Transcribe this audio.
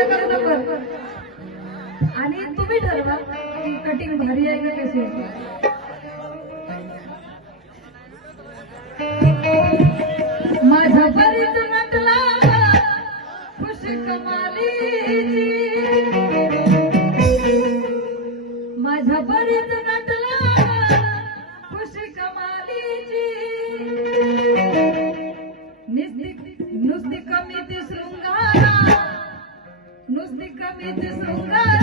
Video करू नको आणि तुम्ही ठरवा की कटिंग भारी आहे का कशी आहे. माझा बरीच नटला खुश कमालीची, माझा बरीच नटला खुश कमालीची, नुसती कमी ती शृंगारा, नुसती कमी ती शृंगारा